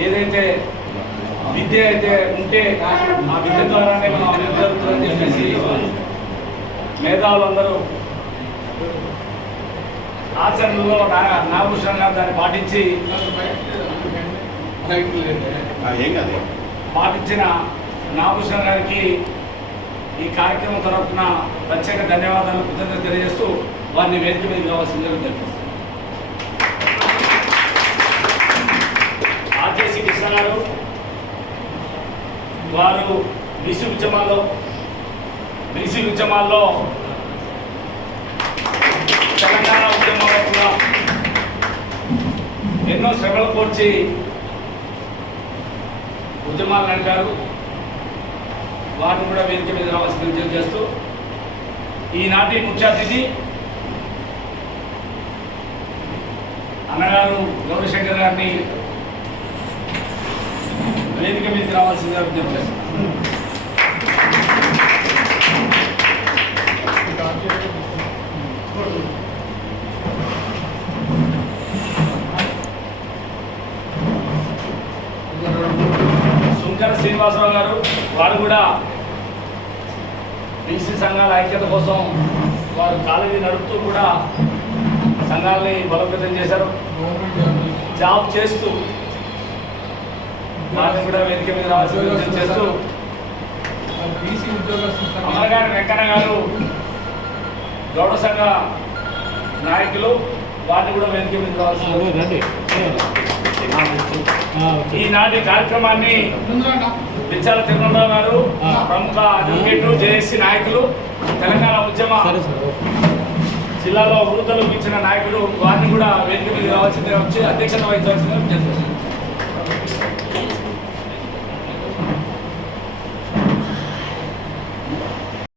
ఏదైతే విద్య అయితే ఉంటే ఆ విద్య ద్వారానే మనం అభివృద్ధి జరుగుతుందని చెప్పేసి మేధావులందరూ ఆచరణలో నా నాగభూషణ్ గారు దాన్ని పాటించి పాటించిన నాగభూషణ్ గారికి ఈ కార్యక్రమం తరపున ప్రత్యేక ధన్యవాదాలు కృతజ్ఞత తెలియజేస్తూ వారిని వేదిక మీద కావాల్సిందిగా తెలియజేస్తాను వారు బీసీ ఉద్యమాల్లో బీసీ ఉద్యమాల్లో తెలంగాణ ఉద్యమంలో కూడా ఎన్నో శ్రమలు కోర్చి ఉద్యమాలు నడిపారు. వారిని కూడా వేదిక మీద రావాల్సిన విజ్ఞప్తి చేస్తూ ఈనాటి ముఖ్య అతిథి అన్నగారు గౌరీశంకర్ గారిని వేదిక మీదకి రావాల్సిందిగా విజ్ఞప్తి చేస్తున్నాను సుంకర శ్రీనివాసరావు గారు వారు కూడా బీసీ సంఘాల ఐక్యత కోసం వారు కాలేజీ నడుపుతూ కూడా సంఘాలని బలోపేతం చేశారు. జాబ్ చేస్తూ వారిని కూడా వేదిక మీద విజ్ఞప్తి చేస్తూ బీసీ ఉద్యోగస్తులు అమరగారి వెంకన్న గారు గౌడ సంఘ నాయకులు వారిని కూడా వేదిక మీద రావాల్సిన ఈనాటి కార్యక్రమాన్ని బిచ్చాల తిరుమలరావు గారు ప్రముఖ అడ్వకేట్ జేఏసీ నాయకులు తెలంగాణ ఉద్యమ జిల్లాలో వృద్ధులు ఇచ్చిన నాయకుడు వారిని కూడా వేదిక మీద రావాల్సిందిగా వచ్చి అధ్యక్షత చేస్తున్నాను.